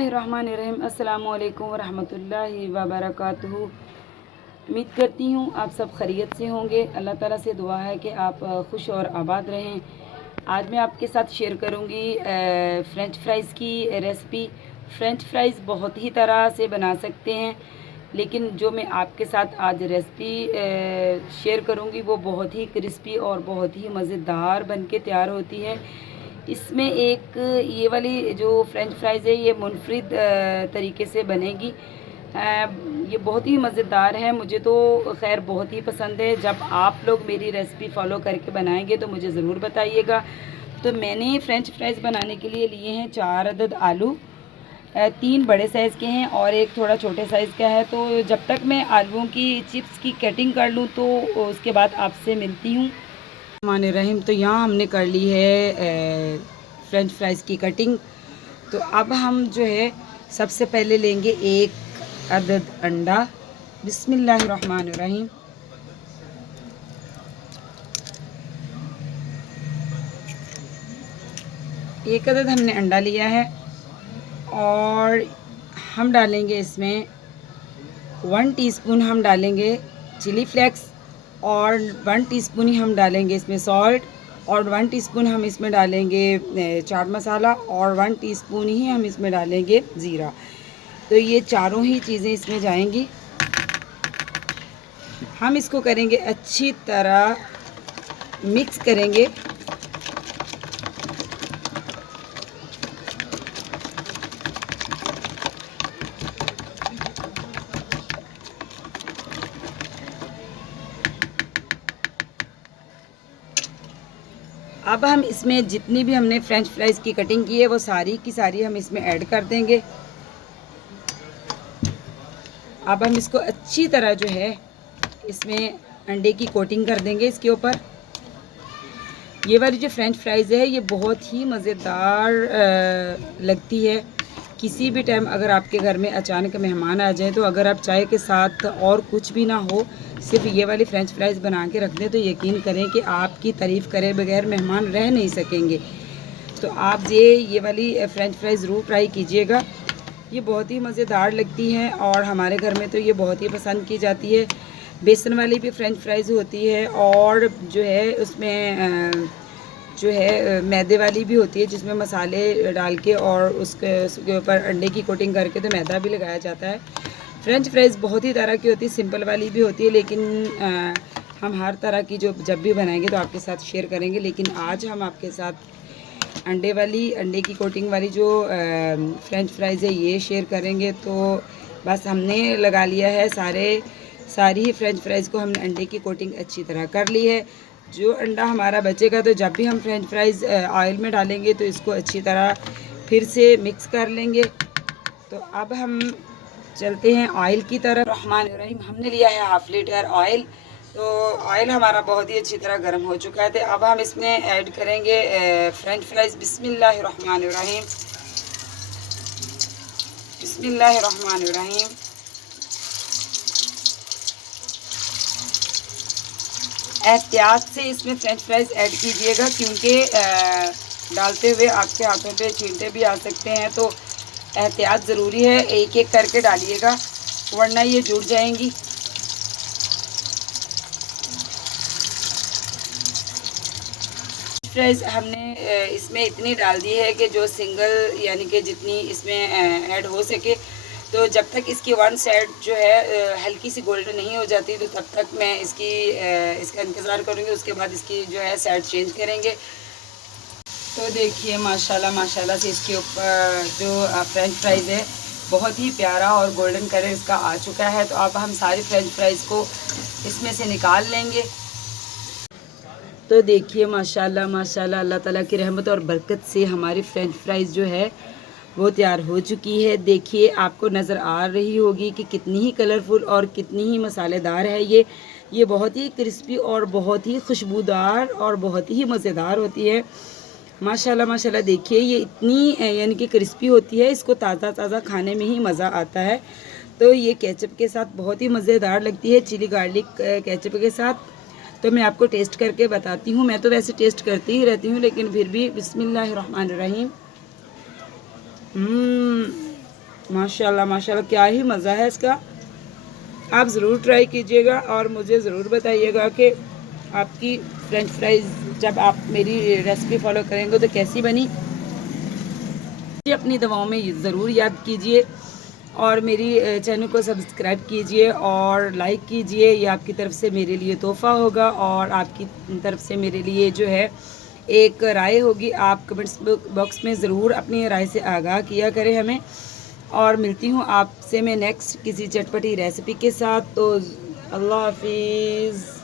बिस्मिल्लाहिर्रहमानिर्रहीम। अस्सलामुअलैकुम वरहमतुल्लाहि वबरकातुहू। उम्मीद करती हूँ आप सब खैरियत से होंगे। अल्लाह ताला से दुआ है कि आप खुश और आबाद रहें। आज मैं आपके साथ शेयर करूँगी फ़्रेंच फ्राइज़ की रेसिपी। फ़्रेंच फ्राइज़ बहुत ही तरह से बना सकते हैं, लेकिन जो मैं आपके साथ आज रेसिपी शेयर करूँगी वो बहुत ही क्रिस्पी और बहुत ही मज़ेदार बन के तैयार होती है। इसमें एक ये वाली जो फ़्रेंच फ्राइज़ है ये मुनफरिद तरीके से बनेगी। ये बहुत ही मज़ेदार है, मुझे तो खैर बहुत ही पसंद है। जब आप लोग मेरी रेसिपी फॉलो करके बनाएंगे तो मुझे ज़रूर बताइएगा। तो मैंने फ़्रेंच फ्राइज़ बनाने के लिए लिए हैं 4 अदद आलू, 3 बड़े साइज़ के हैं और एक थोड़ा छोटे साइज़ का है। तो जब तक मैं आलूओं की चिप्स की कटिंग कर लूँ तो उसके बाद आपसे मिलती हूँ। रहीम। तो यहाँ हमने कर ली है फ़्रेंच फ्राइज़ की कटिंग। तो अब हम जो है सबसे पहले लेंगे 1 अदद अंडा। बिस्मिल्लाहिर्रहमानिर्रहीम। एक अदद हमने अंडा लिया है और हम डालेंगे इसमें 1 टीस्पून हम डालेंगे चिली फ्लेक्स और 1 टीस्पून ही हम डालेंगे इसमें सॉल्ट और 1 टीस्पून हम इसमें डालेंगे चाट मसाला और 1 टीस्पून ही हम इसमें डालेंगे ज़ीरा। तो ये चारों ही चीज़ें इसमें जाएंगी। हम इसको करेंगे अच्छी तरह मिक्स करेंगे। अब हम इसमें जितनी भी हमने फ़्रेंच फ्राइज़ की कटिंग की है वो सारी की सारी हम इसमें ऐड कर देंगे। अब हम इसको अच्छी तरह जो है इसमें अंडे की कोटिंग कर देंगे इसके ऊपर। ये वाली जो फ़्रेंच फ्राइज़ है ये बहुत ही मज़ेदार लगती है। किसी भी टाइम अगर आपके घर में अचानक मेहमान आ जाएं तो अगर आप चाय के साथ और कुछ भी ना हो, सिर्फ ये वाली फ़्रेंच फ्राइज़ बना के रख दें तो यकीन करें कि आपकी तारीफ़ करे बगैर मेहमान रह नहीं सकेंगे। तो आप ये वाली फ़्रेंच फ्राइज़ ज़रूर ट्राई कीजिएगा। ये बहुत ही मज़ेदार लगती हैं और हमारे घर में तो ये बहुत ही पसंद की जाती है। बेसन वाली भी फ़्रेंच फ्राइज़ होती है और जो है उसमें जो है मैदे वाली भी होती है जिसमें मसाले डाल के और उसके ऊपर अंडे की कोटिंग करके तो मैदा भी लगाया जाता है। फ़्रेंच फ्राइज़ बहुत ही तरह की होती है, सिंपल वाली भी होती है, लेकिन हम हर तरह की जो जब भी बनाएंगे तो आपके साथ शेयर करेंगे। लेकिन आज हम आपके साथ अंडे की कोटिंग वाली जो फ़्रेंच फ्राइज़ है ये शेयर करेंगे। तो बस हमने लगा लिया है सारी ही फ़्रेंच फ्राइज़ को हमने अंडे की कोटिंग अच्छी तरह कर ली है। जो अंडा हमारा बचेगा तो जब भी हम फ़्रेंच फ्राइज़ ऑयल में डालेंगे तो इसको अच्छी तरह फिर से मिक्स कर लेंगे। तो अब हम चलते हैं ऑयल की तरफ। रहमानिर्रहीम। हमने लिया है 1/2 लीटर ऑयल। तो ऑयल हमारा बहुत ही अच्छी तरह गर्म हो चुका है। तो अब हम इसमें ऐड करेंगे फ़्रेंच फ्राइज़। बिस्मिल्लाहिर्रहमानिर्रहीम। बिस्मिल्लाहिर्रहमानिर्रहीम। एहतियात से इसमें फ़्रेंच फ्राइज़ ऐड कीजिएगा क्योंकि डालते हुए आपके हाथों पे छींटे भी आ सकते हैं। तो एहतियात ज़रूरी है, एक एक करके डालिएगा वरना ये जुड़ जाएंगी। फ्राइज़ हमने इसमें इतनी डाल दी है कि जो सिंगल यानी कि जितनी इसमें ऐड हो सके। तो जब तक इसकी 1 साइड जो है हल्की सी गोल्डन नहीं हो जाती तो तब तक मैं इसका इंतज़ार करूँगी। उसके बाद इसकी जो है साइड चेंज करेंगे। तो देखिए माशाल्लाह माशाल्लाह से इसके ऊपर जो फ़्रेंच फ्राइज़ है बहुत ही प्यारा और गोल्डन कलर इसका आ चुका है। तो अब हम सारी फ़्रेंच फ्राइज़ को इसमें से निकाल लेंगे। तो देखिए माशाल्लाह माशाल्लाह अल्लाह ताला की रहमत और बरकत से हमारी फ़्रेंच फ्राइज़ जो है वो तैयार हो चुकी है। देखिए आपको नज़र आ रही होगी कि कितनी ही कलरफुल और कितनी ही मसालेदार है ये बहुत ही क्रिस्पी और बहुत ही खुशबूदार और बहुत ही मज़ेदार होती है। माशाल्लाह माशाल्लाह देखिए ये इतनी यानी कि क्रिस्पी होती है, इसको ताज़ा ताज़ा खाने में ही मज़ा आता है। तो ये केचप के साथ बहुत ही मज़ेदार लगती है, चिली गार्लिक केचप के साथ। तो मैं आपको टेस्ट करके बताती हूँ। मैं तो वैसे टेस्ट करती ही रहती हूँ लेकिन फिर भी बिस्मिल्लाहिर्रहमानिर्रहीम। माशाल्लाह माशाल्लाह, क्या ही मज़ा है इसका। आप ज़रूर ट्राई कीजिएगा और मुझे ज़रूर बताइएगा कि आपकी फ्रेंच फ्राइज़ जब आप मेरी रेसिपी फॉलो करेंगे तो कैसी बनी। ये अपनी दवाओं में ज़रूर याद कीजिए और मेरी चैनल को सब्सक्राइब कीजिए और लाइक कीजिए। ये आपकी तरफ से मेरे लिए तोहफ़ा होगा और आपकी तरफ से मेरे लिए जो है एक राय होगी। आप कमेंट्स बॉक्स में ज़रूर अपनी राय से आगाह किया करें हमें। और मिलती हूँ आपसे मैं नेक्स्ट किसी चटपटी रेसिपी के साथ। तो अल्लाह हाफिज़।